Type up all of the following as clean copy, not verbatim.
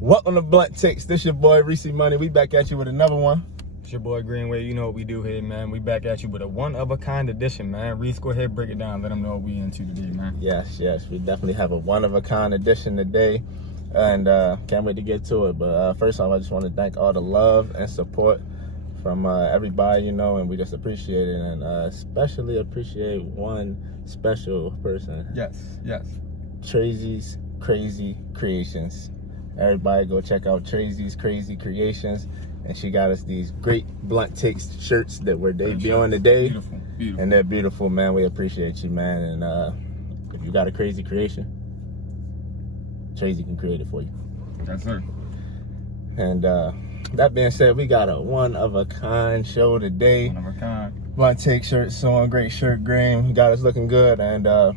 Welcome to Blunt Takes. This your boy ReeceMoney. We back at you with another one. It's your boy Greenway. You know what we do here, man. We back at you with a one-of-a-kind edition, man. Reece, go ahead, break it down. Let them know what we into today, man. Yes. We definitely have a one-of-a-kind edition today. And can't wait to get to it. But first off, I just want to thank all the love and support from everybody, and we just appreciate it. And especially appreciate one special person. Yes. Tracy's Crazy Creations. Everybody go check out Tracy's Crazy Creations. And she got us these great Blunt Takes shirts that we're debuting today. Beautiful. And they're beautiful, man. We appreciate you, man. And if you got a crazy creation, Tracy can create it for you. Yes, sir. And that being said, we got a one-of-a-kind show today. One-of-a-kind. Blunt Take shirts on, great shirt game. Got us looking good. And the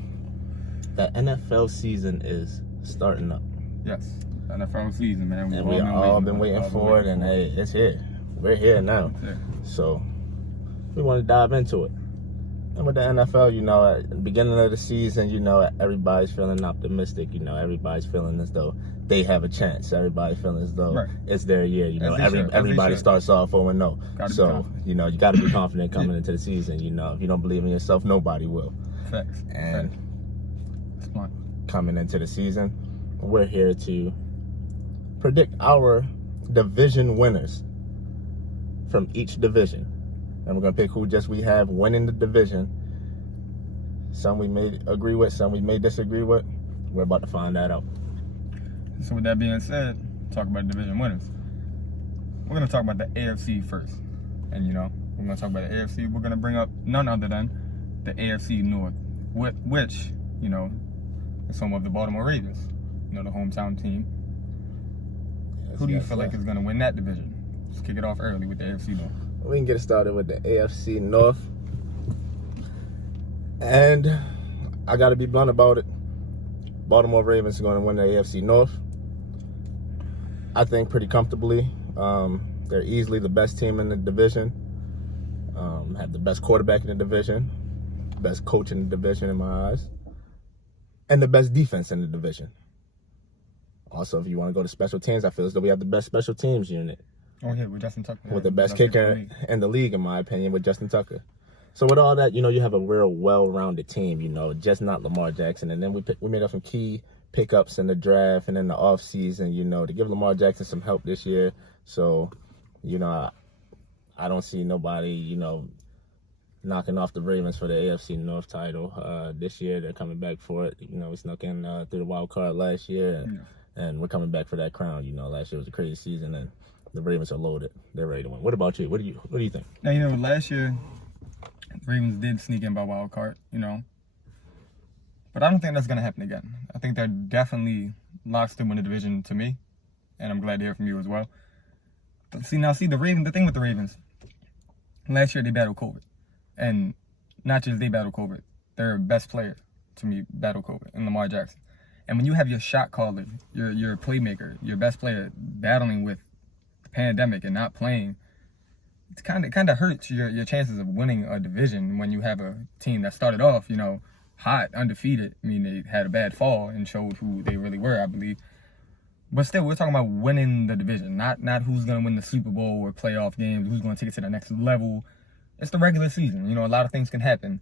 NFL season is starting up. Yes. NFL season, man. We've all been waiting for it, and hey, it's here. We're here now. So we want to dive into it. And with the NFL, at the beginning of the season, everybody's feeling optimistic. Everybody's feeling as though they have a chance. Everybody's feeling as though it's their year. Everybody starts off 0-0. So, you got to be confident coming into the season. If you don't believe in yourself, nobody will. Facts. And coming into the season, we're here to predict our division winners from each division. And we're going to pick who we have winning the division. Some we may agree with, some we may disagree with. We're about to find that out. So with that being said, talk about division winners. We're going to talk about the AFC first. And, we're going to talk about the AFC. We're going to bring up none other than the AFC North, which, is home of the Baltimore Ravens, the hometown team. Who do you feel like is going to win that division? Let's kick it off early with the AFC North. We can get started with the AFC North. And I got to be blunt about it. Baltimore Ravens are going to win the AFC North. I think pretty comfortably. They're easily the best team in the division. Have the best quarterback in the division. Best coach in the division in my eyes. And the best defense in the division. Also, if you want to go to special teams, I feel as though we have the best special teams unit. Oh, yeah, with Justin Tucker. With the best kicker in the league, in my opinion, with Justin Tucker. So with all that, you have a real well-rounded team, just not Lamar Jackson. And then we made up some key pickups in the draft and in the offseason, to give Lamar Jackson some help this year. So, I don't see nobody, knocking off the Ravens for the AFC North title this year. They're coming back for it. We snuck in through the wild card last year. And we're coming back for that crown. Last year was a crazy season, and the Ravens are loaded. They're ready to win. What about you? What do you think? Now, last year, the Ravens did sneak in by wild card, But I don't think that's going to happen again. I think they're definitely locked to win the division to me, and I'm glad to hear from you as well. The Ravens, the thing with the Ravens, last year they battled COVID. And not just they battled COVID, their best player, to me, battled COVID, and Lamar Jackson. And when you have your shot caller, your playmaker, your best player battling with the pandemic and not playing, it kind of hurts your chances of winning a division when you have a team that started off, hot, undefeated. I mean, they had a bad fall and showed who they really were, I believe. But still, we're talking about winning the division, not who's going to win the Super Bowl or playoff games, who's going to take it to the next level. It's the regular season. A lot of things can happen.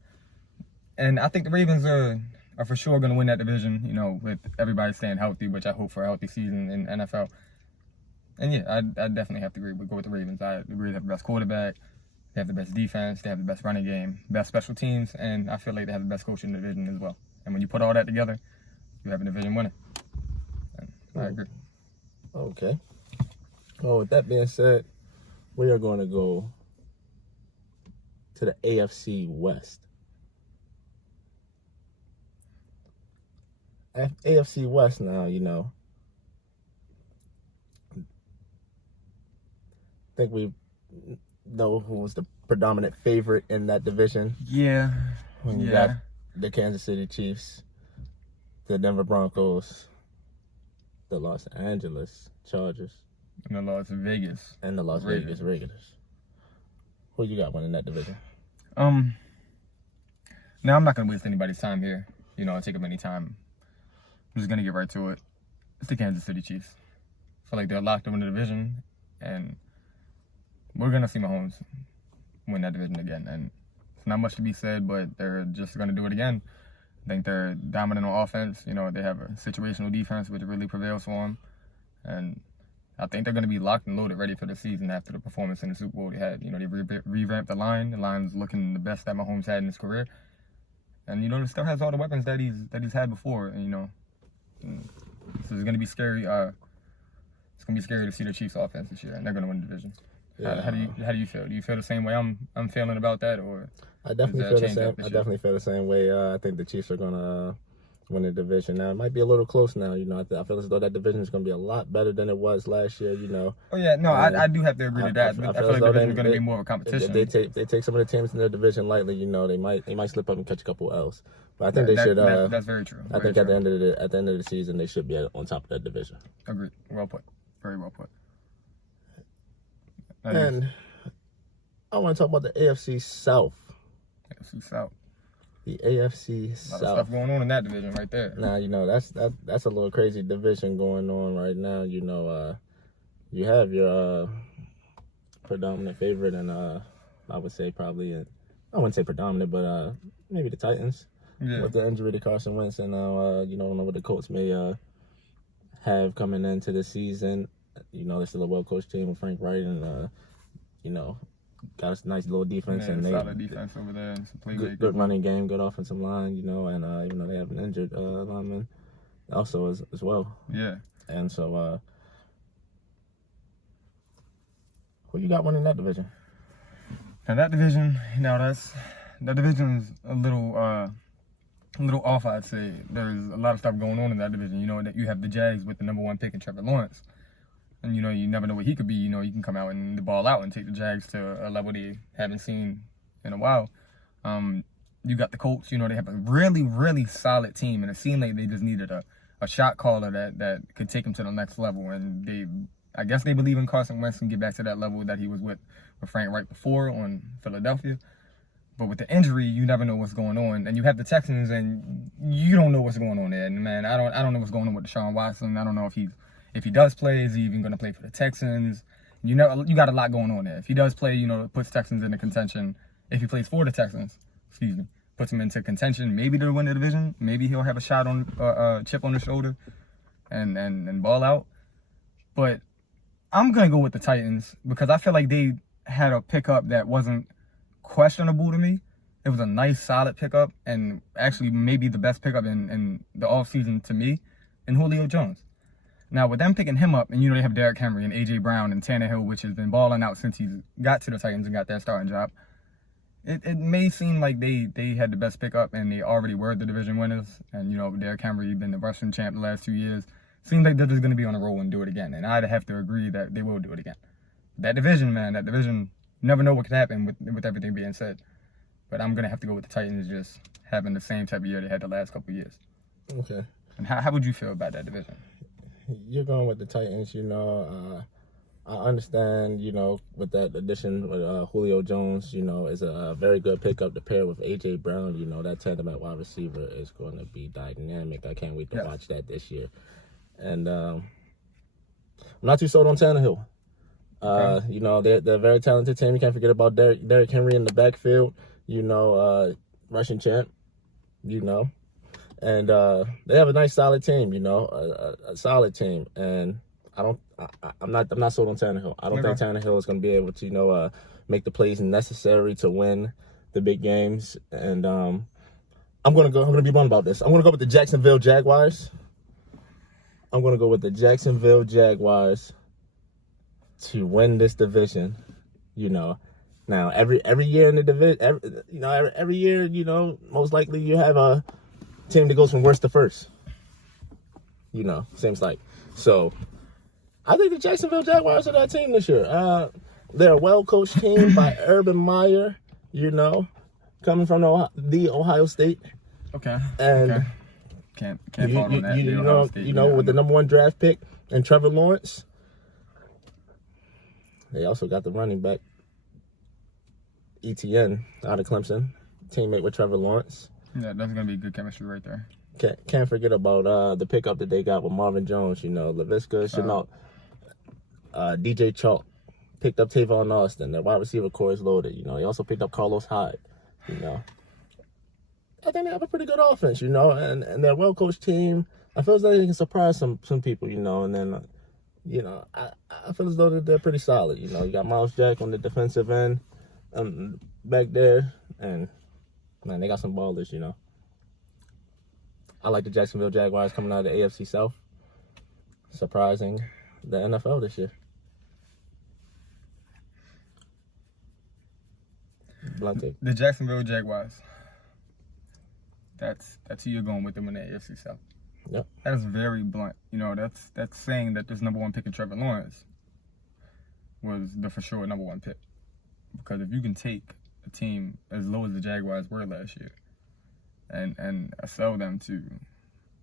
And I think the Ravens are for sure going to win that division, with everybody staying healthy, which I hope for a healthy season in NFL. And yeah, I definitely have to go with the Ravens. I agree they have the best quarterback, they have the best defense, they have the best running game, best special teams, and I feel like they have the best coach in the division as well. And when you put all that together, you have a division winner. And I agree. Okay. Well, with that being said, we are going to go to the AFC West. AFC West now, I think we know who was the predominant favorite in that division. Yeah. When you got the Kansas City Chiefs, the Denver Broncos, the Los Angeles Chargers, and the Las Vegas. And the Las Vegas Raiders. Who you got winning that division? Now, I'm not going to waste anybody's time here. I'll take up any time. I'm just going to get right to it. It's the Kansas City Chiefs. feel like they're locked to win the division, and we're gonna see Mahomes win that division again. And it's not much to be said, but they're just gonna do it again. I think they're dominant on offense. You know, they have a situational defense which really prevails for them, and I think they're going to be locked and loaded, ready for the season after the performance in the Super Bowl they had. You know, they revamped the line. The line's looking the best that Mahomes had in his career, and you know, he still has all the weapons that he's had before. And, you know, so it's going to be scary. It's going to be scary to see the Chiefs' offense this year, and they're going to win the division. Yeah. How do you feel? Do you feel the same way I'm feeling about that, or? I definitely feel the same. I definitely feel the same way. I think the Chiefs are gonna win the division. Now it might be a little close now. You know, I feel as though that division is gonna be a lot better than it was last year. You know. Oh yeah, no, I do have to agree to that. I feel like the division is gonna be more of a competition. They take some of the teams in their division lightly. You know, they might slip up and catch a couple L's. But I think they should. That's very true. I think at the end of the season they should be on top of that division. Agreed. Well put. Very well put. And I want to talk about the AFC South. AFC South. The AFC South. A lot of stuff going on in that division right there. Now, you know, that's a little crazy division going on right now. You know, you have your predominant favorite, and I would say probably, I wouldn't say predominant, but maybe the Titans. Yeah. With the injury to Carson Wentz, and you know, what the Colts may have coming into the season. You know, they're still a well-coached team with Frank Wright, and you know, got a nice little defense, and solid defense over there, and some good running game, good offensive line, you know, and even though they have an injured lineman also as well. Yeah. And so, who you got winning that division? Now that division, you know, that division is a little off, I'd say. There's a lot of stuff going on in that division. You know, that you have the Jags with the #1 pick and Trevor Lawrence. And, you know, you never know what he could be. You know, he can come out and ball out and take the Jags to a level they haven't seen in a while. You got the Colts. You know, they have a really, really solid team. And it seemed like they just needed a shot caller that could take them to the next level. And I guess they believe in Carson Wentz and get back to that level that he was with Frank Wright before on Philadelphia. But with the injury, you never know what's going on. And you have the Texans, and you don't know what's going on there. And, man, I don't know what's going on with Deshaun Watson. I don't know if he does play, is he even going to play for the Texans? You know, you got a lot going on there. If he does play, you know, it puts Texans into contention. If he plays for the Texans, puts him into contention, maybe to win the division. Maybe he'll have a shot on chip on his shoulder and ball out. But I'm going to go with the Titans because I feel like they had a pickup that wasn't questionable to me. It was a nice, solid pickup, and actually maybe the best pickup in the offseason to me, in Julio Jones. Now, with them picking him up, and you know they have Derrick Henry and A.J. Brown and Tannehill, which has been balling out since he got to the Titans and got that starting job, it may seem like they had the best pickup and they already were the division winners. And, you know, Derrick Henry been the rushing champ the last 2 years. Seems like they're just going to be on a roll and do it again. And I'd have to agree that they will do it again. That division, man, you never know what could happen with everything being said. But I'm going to have to go with the Titans just having the same type of year they had the last couple of years. Okay. And how would you feel about that division? You're going with the Titans, you know. I understand, you know, with that addition with Julio Jones, you know, is a very good pickup to pair with A.J. Brown. You know, that tandem at wide receiver is going to be dynamic. I can't wait to watch that this year. And I'm not too sold on Tannehill. You know, they're a very talented team. You can't forget about Derrick Henry in the backfield, you know, rushing champ, you know. And they have a nice, solid team, you know, a solid team. And I'm not sold on Tannehill. I don't think Tannehill is going to be able to, you know, make the plays necessary to win the big games. And I'm going to be blunt about this. I'm going to go with the Jacksonville Jaguars. I'm going to go with the Jacksonville Jaguars to win this division, you know. Now, every year in the division, every year, you know, most likely you have a team that goes from worst to first. You know, seems like. So, I think the Jacksonville Jaguars are that team this year. They're a well-coached team by Urban Meyer, you know, coming from the Ohio State. Okay. And okay. Can't fault on that. You know, with the #1 draft pick and Trevor Lawrence, they also got the running back ETN out of Clemson, teammate with Trevor Lawrence. Yeah, that's gonna be good chemistry right there. Can't forget about the pickup that they got with Marvin Jones. You know, Laviska DJ Chalk picked up Tavon Austin. Their wide receiver core is loaded. You know, he also picked up Carlos Hyde. You know, I think they have a pretty good offense. You know, and they're a well coached team. I feel as though they can surprise some people. You know, and then you know, I feel as though they're pretty solid. You know, you got Miles Jack on the defensive end back there, and man, they got some ballers. You know, I like the Jacksonville Jaguars coming out of the AFC South, surprising the NFL this year. Blunt. The Jacksonville Jaguars. That's who you're going with them in the AFC South. Yep. That's very blunt. You know, that's saying that this number one pick of Trevor Lawrence was the for sure number one pick. Because if you can take a team as low as the Jaguars were last year and excel to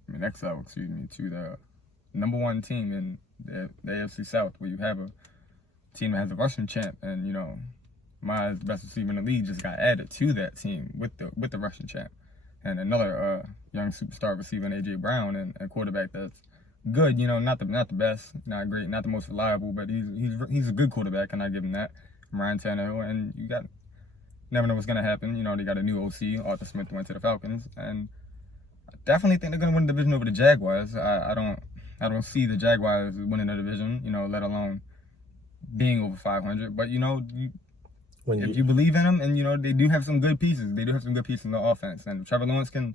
the number one team in the AFC South, where you have a team that has a rushing champ, and you know, my best receiver in the league just got added to that team with the rushing champ, and another young superstar receiver in A.J. Brown, and a quarterback that's good. You know, not the best, not great, not the most reliable, but he's a good quarterback, and I give him that. Ryan Tannehill, and you got never know what's gonna happen. You know, they got a new OC. Arthur Smith went to the Falcons, and I definitely think they're gonna win the division over the Jaguars. I don't see the Jaguars winning the division. You know, let alone being over 500. But you know, if you believe in them, and you know, they do have some good pieces. They do have some good pieces in the offense, and if Trevor Lawrence can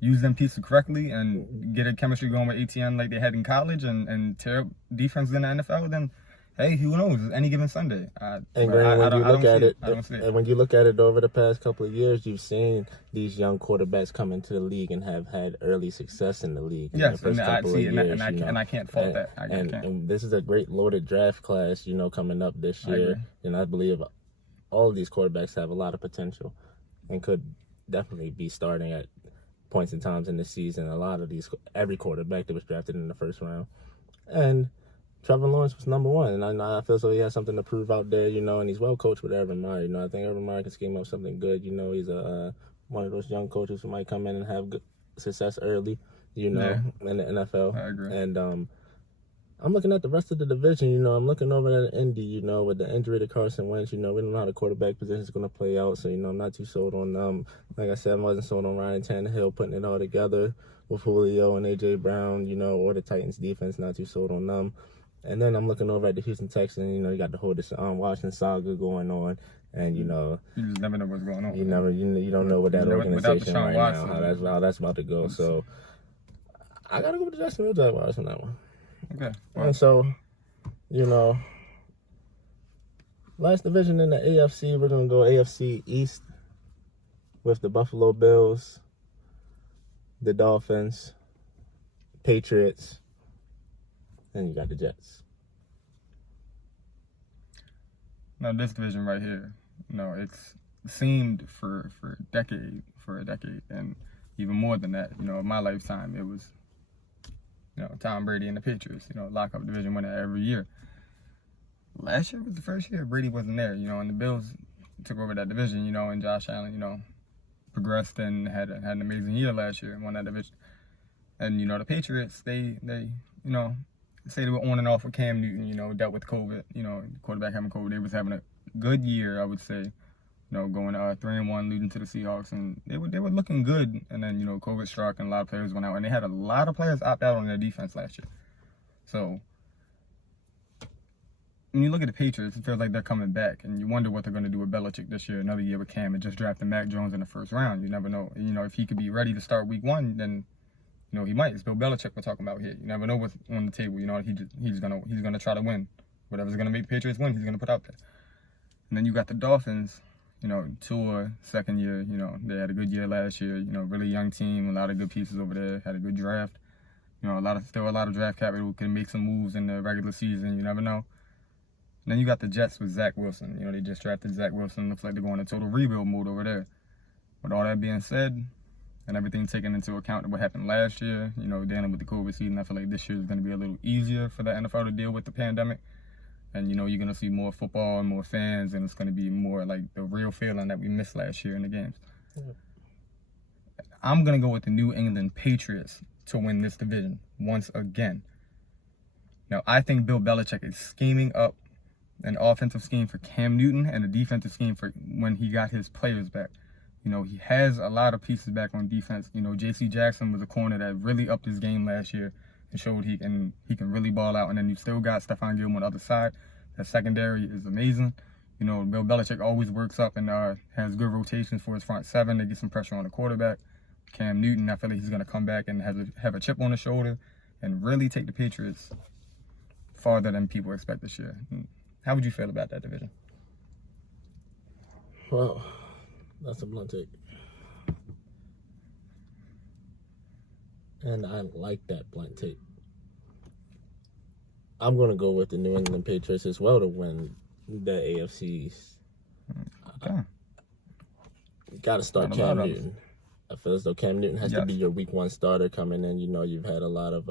use them pieces correctly and get a chemistry going with ATN like they had in college, and tear up defense in the NFL, then hey, who knows? It's any given Sunday. And when you look at it over the past couple of years, you've seen these young quarterbacks come into the league and have had early success in the league. Yes, and I can't fault that. And this is a great loaded draft class, you know, coming up this year. And I believe all of these quarterbacks have a lot of potential and could definitely be starting at points and times in the season. Every quarterback that was drafted in the first round. And Trevor Lawrence was number one, and I feel so he has something to prove out there, you know, and he's well coached with Urban Meyer. You know, I think Urban Meyer can scheme up something good. You know, he's one of those young coaches who might come in and have good success early, you know, in the NFL. I agree. And I'm looking at the rest of the division. You know, I'm looking over at Indy. You know, with the injury to Carson Wentz. You know, we don't know how the quarterback position is going to play out. So you know, I'm not too sold on them. Like I said, I wasn't sold on Ryan Tannehill putting it all together with Julio and A.J. Brown. You know, or the Titans defense. Not too sold on them. And then I'm looking over at the Houston Texans. You know, you got the whole Washington saga going on, and you know, you just never know what's going on. You don't know what that organization right now how that's about to go. So I gotta go with the Jacksonville Jaguars on that one. Okay. Well. And so, you know, last division in the AFC, we're gonna go AFC East with the Buffalo Bills, the Dolphins, Patriots. Then you got the Jets. Now this division right here, you know, it's seemed for a decade, and even more than that, you know, in my lifetime, it was, you know, Tom Brady and the Patriots, you know, lock-up division winner every year. Last year was the first year Brady wasn't there, you know, and the Bills took over that division, you know, and Josh Allen, you know, progressed and had an amazing year last year and won that division. And, you know, the Patriots, they you know, say they were on and off with Cam Newton, you know, dealt with COVID, you know, quarterback having COVID. They was having a good year, I would say, you know, going 3-1, losing to the Seahawks, and they were looking good. And then, you know, COVID struck and a lot of players went out, and they had a lot of players opt out on their defense last year. So when you look at the Patriots, it feels like they're coming back, and you wonder what they're going to do with Belichick this year, another year with Cam, and just drafting Mac Jones in the first round. You never know. You know, if he could be ready to start week 1, then you know, he might. It's Bill Belichick we're talking about here. You never know what's on the table. You know, he's gonna try to win. Whatever's gonna make the Patriots win, he's gonna put out there. And then you got the Dolphins. You know, Tua, second year. You know, they had a good year last year. You know, really young team, a lot of good pieces over there. Had a good draft. You know, still a lot of draft capital. Can make some moves in the regular season. You never know. And then you got the Jets with Zach Wilson. You know, they just drafted Zach Wilson. Looks like they're going into total rebuild mode over there. With all that being said, and everything taken into account of what happened last year, you know, dealing with the COVID season, I feel like this year is going to be a little easier for the NFL to deal with the pandemic. And, you know, you're going to see more football and more fans, and it's going to be more like the real feeling that we missed last year in the games. Yeah. I'm going to go with the New England Patriots to win this division once again. Now, I think Bill Belichick is scheming up an offensive scheme for Cam Newton and a defensive scheme for when he got his players back. You know, he has a lot of pieces back on defense. You know, J.C. Jackson was a corner that really upped his game last year and showed he can really ball out. And then you still got Stephon Gilmore on the other side. That secondary is amazing. You know, Bill Belichick always works up and has good rotations for his front seven to get some pressure on the quarterback. Cam Newton, I feel like he's going to come back and have a chip on his shoulder and really take the Patriots farther than people expect this year. How would you feel about that division? Well, that's a blunt take. And I like that blunt take. I'm going to go with the New England Patriots as well to win the AFCs. Okay. Got to start Cam Newton. I feel as though Cam Newton has to be your week 1 starter coming in. You know, you've had a lot of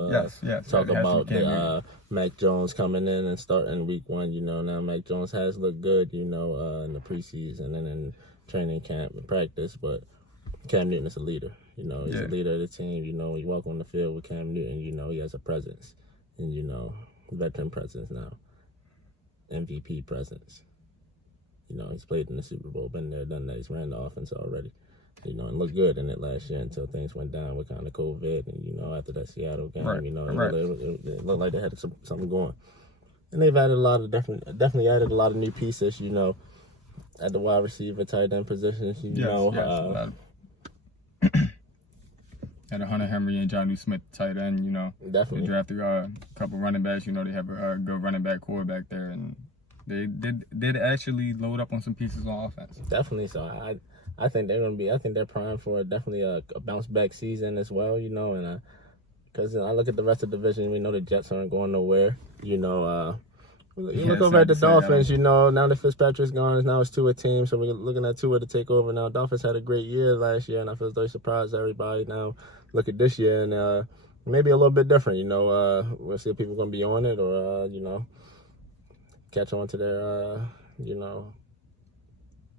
talk about the Mac Jones coming in and starting week 1. You know, now Mac Jones has looked good, you know, in the preseason and in training camp and practice. But Cam Newton is a leader. You know, he's a leader of the team. You know, when you walk on the field with Cam Newton, you know, he has a presence. And, you know, veteran presence now. MVP presence. You know, he's played in the Super Bowl, been there, done that. He's ran the offense already. You know, and looked good in it last year until things went down with kind of COVID. And, you know, after that Seattle game, you know, it looked like they had something going. And they've added definitely added a lot of new pieces, you know, at the wide receiver, tight end positions, Had a Hunter Henry and Jonnu Smith tight end, you know. Definitely. They drafted a couple running backs. You know, they have a good running back quarterback there. And they did actually load up on some pieces on offense. Definitely. So I think they're primed for definitely a bounce back season as well, you know, and because I look at the rest of the division, we know the Jets aren't going nowhere, you know. You look over at the Dolphins, you know, now that Fitzpatrick's gone, now it's Tua team, so we're looking at Tua to take over now. Dolphins had a great year last year, and I feel as though they surprised everybody. Now look at this year, and maybe a little bit different, you know. We'll see if people are going to be on it or, you know, catch on to their, you know,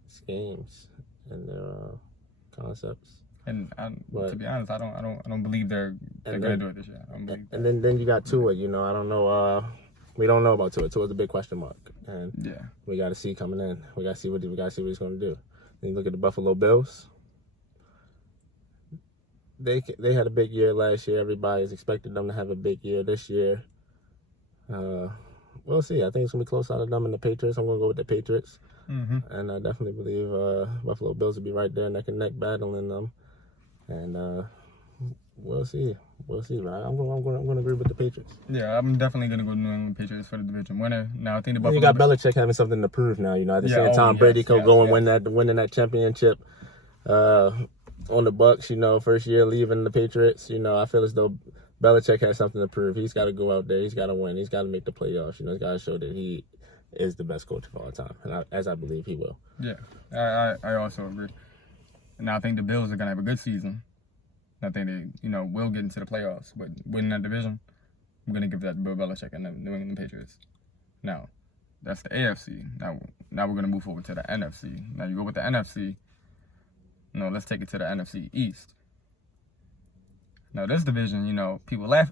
schemes and their concepts. And to be honest, I don't believe they're gonna do it this year. I don't believe that. And then you got Tua. You know, I don't know. We don't know about Tua. Tua's a big question mark, and we got to see coming in. We got to see what he's going to do. Then you look at the Buffalo Bills. They had a big year last year. Everybody's expected them to have a big year this year. We'll see. I think it's going to be close out of them and the Patriots. I'm going to go with the Patriots. Mm-hmm. And I definitely believe Buffalo Bills will be right there neck and neck battling them. And we'll see. Right? I'm going to agree with the Patriots. Yeah, I'm definitely going to go New England Patriots for the division winner. Now I think the Buffalo. You got Belichick having something to prove now. You know, at the same time, Brady could go and winning that championship on the Bucs. You know, first year leaving the Patriots. You know, I feel as though Belichick has something to prove. He's got to go out there. He's got to win. He's got to make the playoffs. You know, he's got to show that he is the best coach of all time, and as I believe he will. Yeah, I also agree. And I think the Bills are going to have a good season. I think they, you know, will get into the playoffs, but winning that division, I'm going to give that to Bill Belichick and the New England Patriots. Now, that's the AFC. Now we're going to move forward to the NFC. Now you go with the NFC. No, let's take it to the NFC East. Now this division, you know,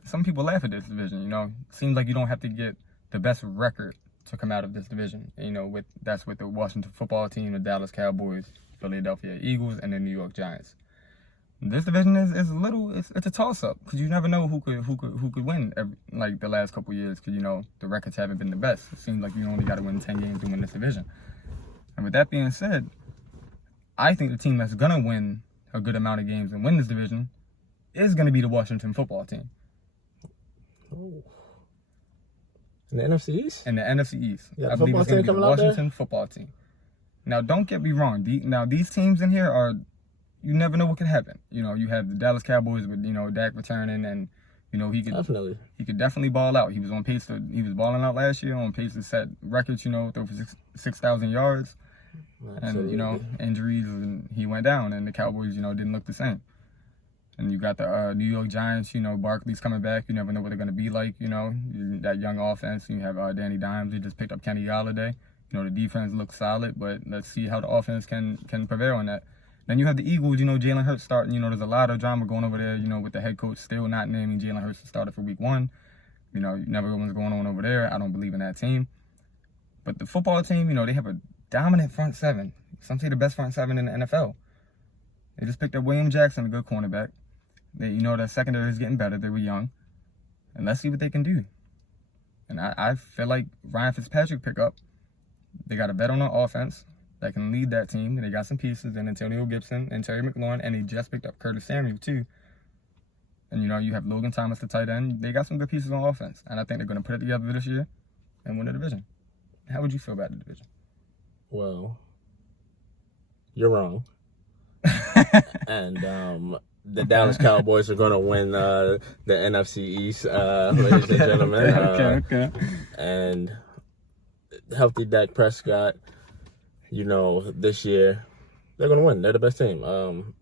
some people laugh at this division. You know, it seems like you don't have to get the best record to come out of this division. You know, that's with the Washington football team, the Dallas Cowboys, Philadelphia Eagles, and the New York Giants. This division is a little, it's a toss-up because you never know who could win like the last couple years because, you know, the records haven't been the best. It seems like you only got to win 10 games to win this division. And with that being said, I think the team that's going to win a good amount of games and win this division is going to be the Washington football team. Oh. In the NFC East? In the NFC East. I believe it's going to be the Washington football team. Now, don't get me wrong. These teams in here are, you never know what could happen. You know, you have the Dallas Cowboys with, you know, Dak returning, and, you know, he could definitely ball out. He was balling out last year, on pace to set records, you know, throw for 6,000 yards. Absolutely. And, you know, injuries, and he went down, and the Cowboys, you know, didn't look the same. And you got the New York Giants, you know, Barkley's coming back. You never know what they're going to be like, you know, that young offense. You have Danny Dimes. They just picked up Kenny Galladay. You know, the defense looks solid, but let's see how the offense can prevail on that. Then you have the Eagles, you know, Jalen Hurts starting. You know, there's a lot of drama going over there, you know, with the head coach still not naming Jalen Hurts to starter for week 1. You know, you never know what's going on over there. I don't believe in that team. But the football team, you know, they have a dominant front seven. Some say the best front seven in the NFL. They just picked up William Jackson, a good cornerback. You know, their secondary is getting better. They were young. And let's see what they can do. And I feel like Ryan Fitzpatrick pickup, they got a vet on the offense that can lead that team. They got some pieces in Antonio Gibson and Terry McLaurin, and they just picked up Curtis Samuel too. And, you know, you have Logan Thomas, the tight end. They got some good pieces on offense. And I think they're going to put it together this year and win the division. How would you feel about the division? Well, you're wrong. And the Dallas Cowboys are going to win the NFC East, ladies and gentlemen. Okay. And healthy Dak Prescott, you know, this year, they're going to win. They're the best team.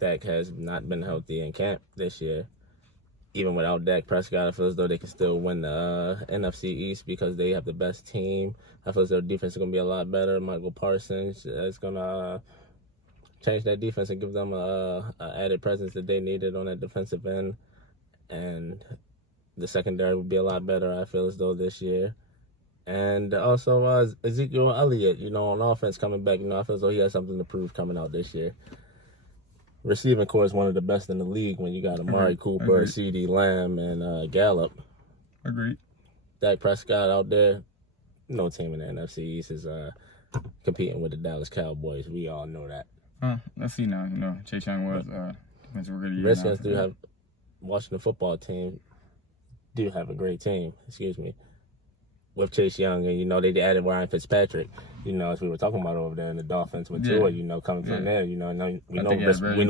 Dak has not been healthy in camp this year. Even without Dak Prescott, I feel as though they can still win the NFC East because they have the best team. I feel as though their defense is going to be a lot better. Michael Parsons is going to change that defense and give them a added presence that they needed on that defensive end. And the secondary will be a lot better, I feel as though, this year. And also Ezekiel Elliott, you know, on offense coming back, you know, I feel as though he has something to prove coming out this year. Receiving core is one of the best in the league when you got Amari Cooper, CeeDee Lamb, and Gallup. Agreed. Dak Prescott out there, no team in the NFC East is competing with the Dallas Cowboys. We all know that. Let's see now. You know, Chase Young was defensive rookie of the year. Redskins do have Washington football team. Do have a great team. Excuse me. With Chase Young, and you know they added Ryan Fitzpatrick. You know, as we were talking about over there in the Dolphins with Tua, you know, coming from there. You know, we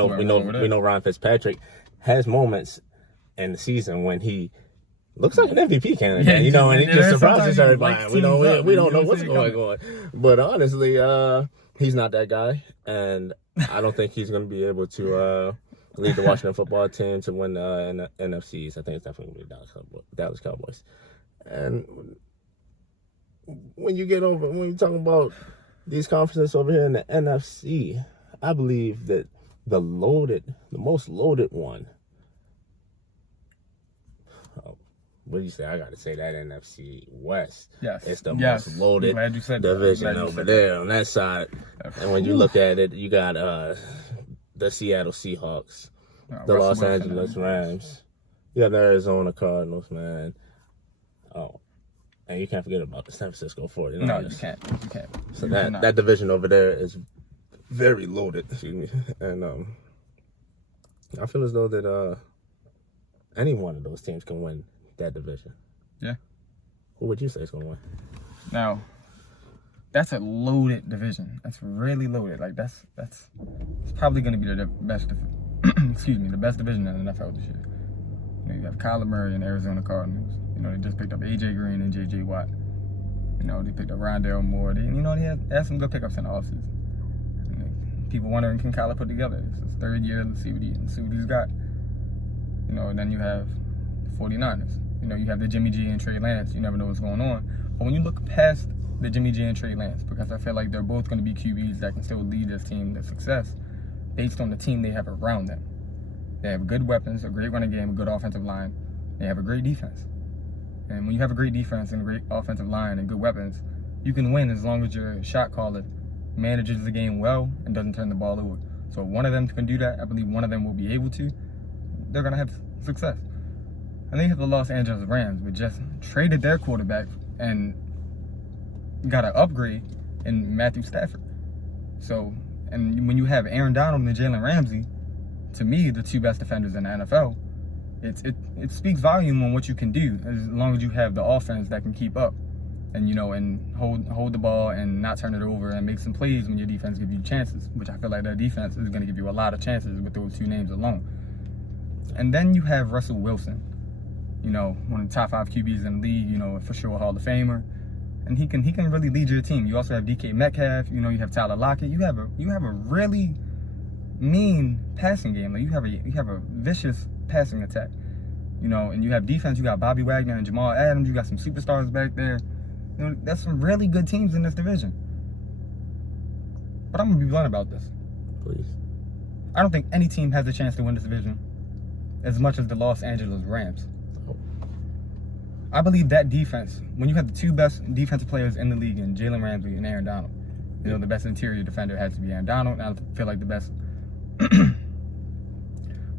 know Ryan Fitzpatrick has moments in the season when he looks like an MVP candidate. You know, and he just surprises everybody. We don't know what's going on, but honestly, he's not that guy, and I don't think he's going to be able to lead the Washington football team to win the NFCs. I think it's definitely going to be Dallas Cowboys, and when you talk about these conferences over here in the NFC, I believe that the most loaded one. What do you say? I got to say that NFC West. Yes. It's the most loaded division over there on that side. And when you look at it, you got the Seattle Seahawks, the Los Angeles Rams, you got the Arizona Cardinals, man. Oh. And you can't forget about the San Francisco 49ers. No, you can't. So that division over there is very loaded. Excuse me. And I feel as though that any one of those teams can win that division. Yeah. Who would you say is going to win? Now, that's a loaded division. That's really loaded. Like it's probably going to be the best. The best division in the NFL this year. You know, you have Kyler Murray and Arizona Cardinals. You know, they just picked up AJ Green and JJ Watt. You know, they picked up Rondale Moore. They had some good pickups in the offseason. People wondering, can Kyler put together? It's his third year. Let's see what he's got. You know, and then you have the 49ers. You know, you have the Jimmy G and Trey Lance. You never know what's going on. But when you look past the Jimmy G and Trey Lance, because I feel like they're both going to be QBs that can still lead this team to success based on the team they have around them. They have good weapons, a great running game, a good offensive line. They have a great defense. And when you have a great defense and a great offensive line and good weapons, you can win as long as your shot caller manages the game well and doesn't turn the ball over. So if one of them can do that, I believe one of them will be able to. They're going to have success. And then you have the Los Angeles Rams, which just traded their quarterback and got an upgrade in Matthew Stafford. So, and when you have Aaron Donald and Jalen Ramsey, to me, the two best defenders in the NFL, it speaks volume on what you can do as long as you have the offense that can keep up and, you know, and hold the ball and not turn it over and make some plays when your defense gives you chances, which I feel like that defense is going to give you a lot of chances with those two names alone. And then you have Russell Wilson, you know, one of the top 5 QBs in the league, you know, for sure Hall of Famer. And he can really lead your team. You also have DK Metcalf, you know, you have Tyler Lockett. You have a really mean passing game. Like you have a vicious passing attack, you know, and you have defense. You got Bobby Wagner and Jamal Adams. You got some superstars back there. You know, that's some really good teams in this division. But I'm gonna be blunt about this. Please. I don't think any team has a chance to win this division as much as the Los Angeles Rams. I believe that defense, when you have the two best defensive players in the league in Jalen Ramsey and Aaron Donald, you know, the best interior defender has to be Aaron Donald. And I feel like the best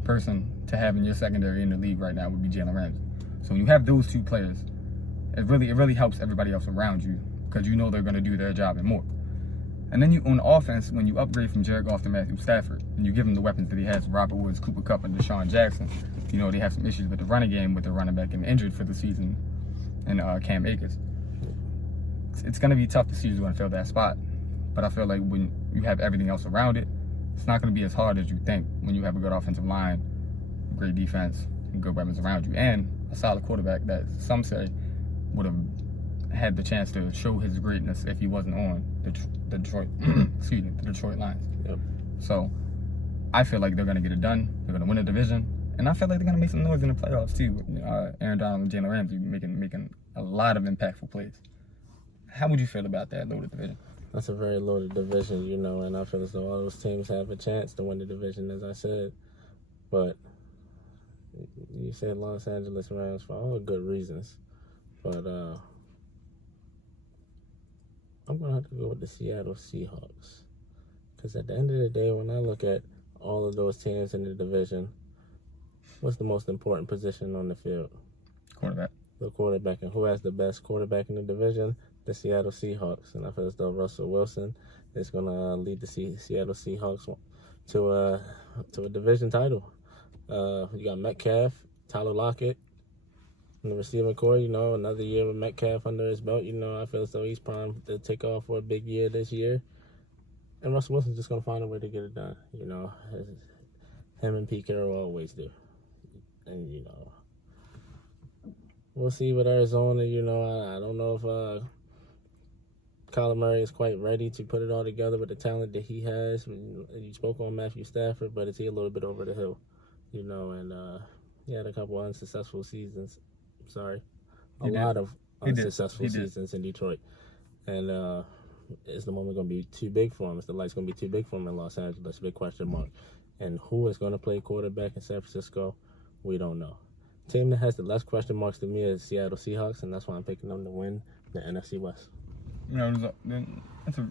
person to have in your secondary in the league right now would be Jalen Ramsey. So when you have those two players, it really helps everybody else around you because you know they're going to do their job and more. And then you on offense, when you upgrade from Jared Goff to Matthew Stafford, and you give him the weapons that he has, Robert Woods, Cooper Kupp, and Deshaun Jackson, you know, they have some issues with the running game with the running back getting injured for the season and Cam Akers. It's going to be tough to see who's going to fill that spot. But I feel like when you have everything else around it, it's not going to be as hard as you think when you have a good offensive line, great defense, and good weapons around you, and a solid quarterback that some say would have had the chance to show his greatness if he wasn't on the Detroit, the Detroit Lions. Yep. So I feel like they're going to get it done. They're going to win the division. And I feel like they're going to make some noise in the playoffs too, with Aaron Donald and Jalen Ramsey making a lot of impactful plays. How would you feel about that loaded division? That's a very loaded division, you know, and I feel as though all those teams have a chance to win the division, as I said. But you said Los Angeles Rams for all good reasons. But I'm going to have to go with the Seattle Seahawks. Because at the end of the day, when I look at all of those teams in the division, what's the most important position on the field? Quarterback. The quarterback. And who has the best quarterback in the division? The Seattle Seahawks. And I feel as though Russell Wilson is going to lead the Seattle Seahawks to a division title. You got Metcalf, Tyler Lockett, in the receiving core. You know, another year with Metcalf under his belt. You know, I feel as though he's primed to take off for a big year this year. And Russell Wilson's just going to find a way to get it done. You know, as him and Pete Carroll always do. And, you know, we'll see with Arizona. You know, I don't know if Kyler Murray is quite ready to put it all together with the talent that he has. You spoke on Matthew Stafford, but is he a little bit over the hill? You know, and he had a couple of unsuccessful seasons. A lot of unsuccessful seasons in Detroit. And is the moment going to be too big for him? Is the lights going to be too big for him in Los Angeles? Big question mark. And who is going to play quarterback in San Francisco? We don't know. Team that has the less question marks to me is Seattle Seahawks, and that's why I'm picking them to win the NFC West. You know, it's a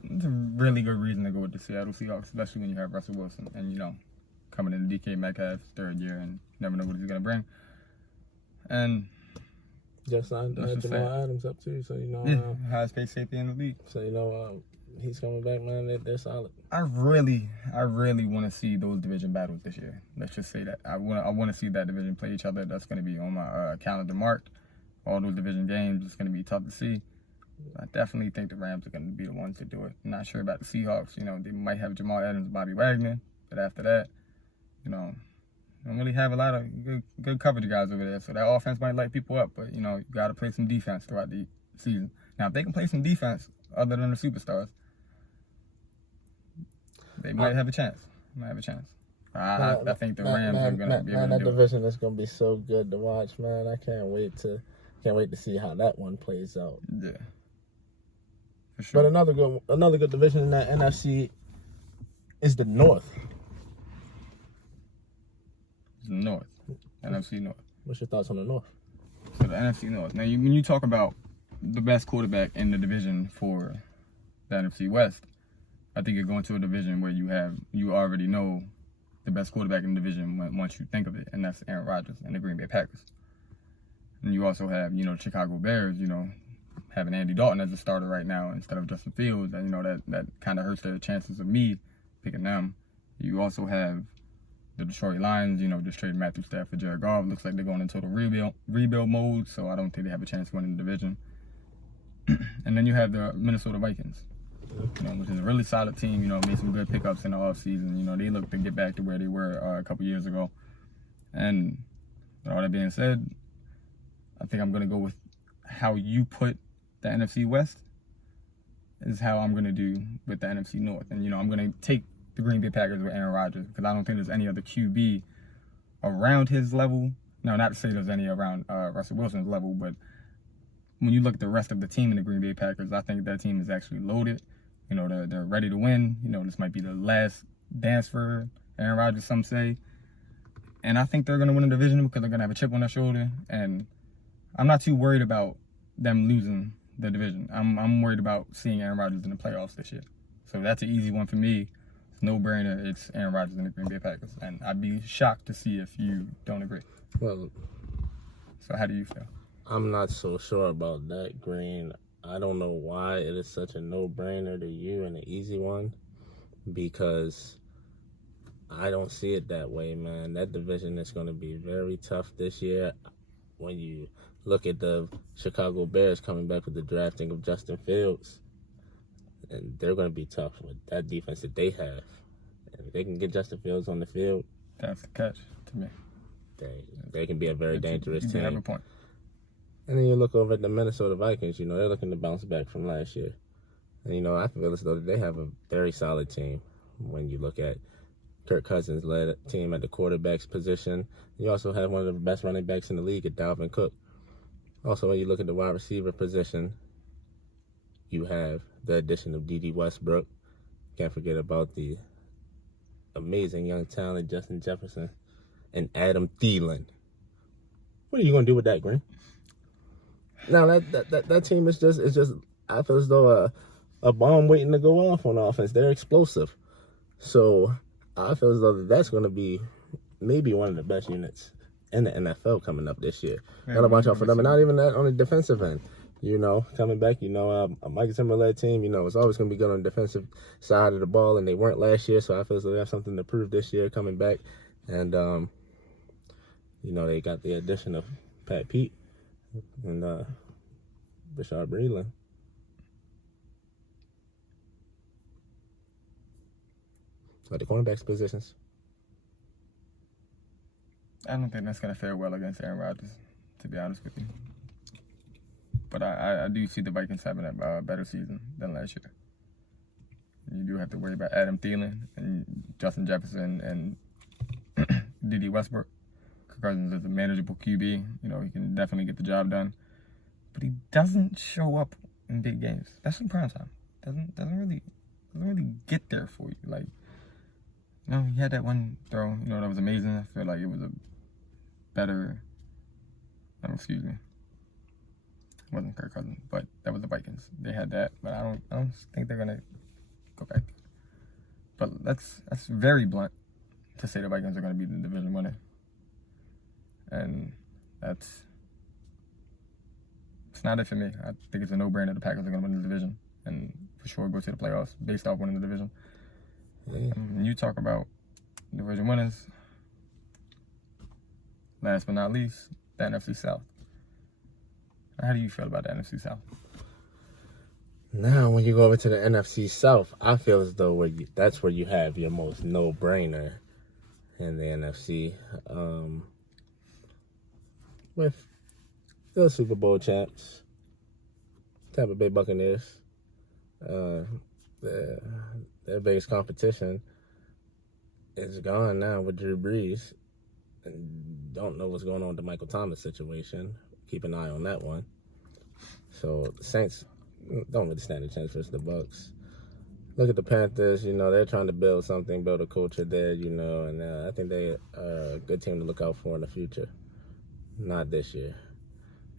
really good reason to go with the Seattle Seahawks, especially when you have Russell Wilson and, you know, coming into DK Metcalf's third year and never know what he's going to bring. And just signed Jamal Adams up too, so you know. Yeah, highest paid safety in the league. So you know, he's coming back, man. They're solid. I really want to see those division battles this year. Let's just say that I want to see that division play each other. That's going to be on my calendar marked. All those division games, it's going to be tough to see. I definitely think the Rams are going to be the ones to do it. I'm not sure about the Seahawks. You know, they might have Jamal Adams, Bobby Wagner, but after that, you know, don't really have a lot of good coverage guys over there. So that offense might light people up, but, you know, you got to play some defense throughout the season. Now, if they can play some defense other than the superstars, they might have a chance. I think the Rams are going to be able to do it. That division is going to be so good to watch, man. I can't wait to see how that one plays out. Yeah. For sure. But another good division in that NFC is the North. The North. NFC North. What's your thoughts on the North? So the NFC North. Now, when you talk about the best quarterback in the division for the NFC West, I think you're going to a division where you already know the best quarterback in the division once you think of it, and that's Aaron Rodgers and the Green Bay Packers. And you also have, you know, Chicago Bears, you know, having Andy Dalton as a starter right now instead of Justin Fields, and, you know, that kind of hurts their chances of me picking them. You also have the Detroit Lions, you know, just trading Matthew Stafford, Jared Goff. Looks like they're going into total rebuild mode, so I don't think they have a chance to win the division. And then you have the Minnesota Vikings, you know, which is a really solid team. You know, made some good pickups in the offseason. You know, they look to get back to where they were a couple years ago. And with all that being said, I think I'm going to go with how you put the NFC West is how I'm going to do with the NFC North. And, you know, I'm going to take the Green Bay Packers with Aaron Rodgers because I don't think there's any other QB around his level. No, not to say there's any around Russell Wilson's level, but when you look at the rest of the team in the Green Bay Packers, I think that team is actually loaded. You know, they're ready to win. You know, this might be the last dance for Aaron Rodgers, some say. And I think they're going to win the division because they're going to have a chip on their shoulder. And I'm not too worried about them losing the division. I'm worried about seeing Aaron Rodgers in the playoffs this year. So that's an easy one for me. It's no brainer. It's Aaron Rodgers and the Green Bay Packers. And I'd be shocked to see if you don't agree. Well, so how do you feel? I'm not so sure about that, Green. I don't know why it is such a no-brainer to you and an easy one, because I don't see it that way, man. That division is going to be very tough this year. When you look at the Chicago Bears coming back with the drafting of Justin Fields, and they're going to be tough with that defense that they have. And if they can get Justin Fields on the field, that's a catch to me. They can be a very dangerous team. You have a point. And then you look over at the Minnesota Vikings, you know, they're looking to bounce back from last year. And, you know, I feel as though they have a very solid team when you look at Kirk Cousins led a team at the quarterback's position. You also have one of the best running backs in the league at Dalvin Cook. Also, when you look at the wide receiver position, you have the addition of D.D. Westbrook. Can't forget about the amazing young talent Justin Jefferson and Adam Thielen. What are you going to do with that, Green? Now, that team is just I feel as though a bomb waiting to go off on offense. They're explosive. So I feel as though that's going to be maybe one of the best units in the NFL coming up this year. Gotta watch out for them. And not even that on the defensive end. You know, coming back, you know, a Mike Zimmer-led team, you know, it's always going to be good on the defensive side of the ball, and they weren't last year, so I feel as though they have something to prove this year coming back. And, you know, they got the addition of Pat Pete and Rashad Breeland. But the cornerbacks positions. I don't think that's going to fare well against Aaron Rodgers, to be honest with you. But I do see the Vikings having a better season than last year. You do have to worry about Adam Thielen and Justin Jefferson and D.D. Westbrook. Kirk Cousins is a manageable QB. You know, he can definitely get the job done. But he doesn't show up in big games, especially prime time. Doesn't really get there for you. Like, you know, he had that one throw, you know, that was amazing. I feel like it was a better, excuse me. It wasn't Kirk Cousins, but that was the Vikings. They had that, but I don't think they're gonna go back. But that's very blunt to say the Vikings are gonna be the division winner, and it's not it for me. I think it's a no-brainer. The Packers are gonna win the division, and for sure go to the playoffs based off winning the division. Yeah. When you talk about division winners, last but not least, the NFC South. How do you feel about the NFC South? Now, when you go over to the NFC South, I feel as though that's where you have your most no-brainer in the NFC. With the Super Bowl champs, Tampa Bay Buccaneers, their biggest competition is gone now with Drew Brees. And don't know what's going on with the Michael Thomas situation. Keep an eye on that one. So the Saints don't really stand a chance versus the Bucs. Look at the Panthers. You know, they're trying to build something, build a culture there. You know, and I think they are a good team to look out for in the future. Not this year.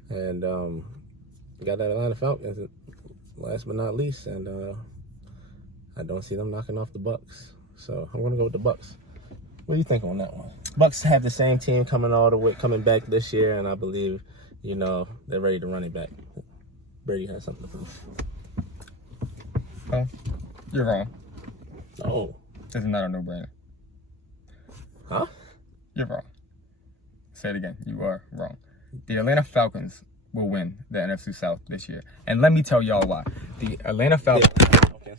And you got that Atlanta Falcons, last but not least, and I don't see them knocking off the Bucs. So I'm gonna go with the Bucs. What do you think on that one? Bucs have the same team coming back this year, and I believe, you know, they're ready to run it back. Brady has something to prove. Oh, you're wrong. Oh. This is not a no-brainer. Huh? You're wrong. Say it again. You are wrong. The Atlanta Falcons will win the NFC South this year. And let me tell y'all why. The Atlanta Falcons... Yeah.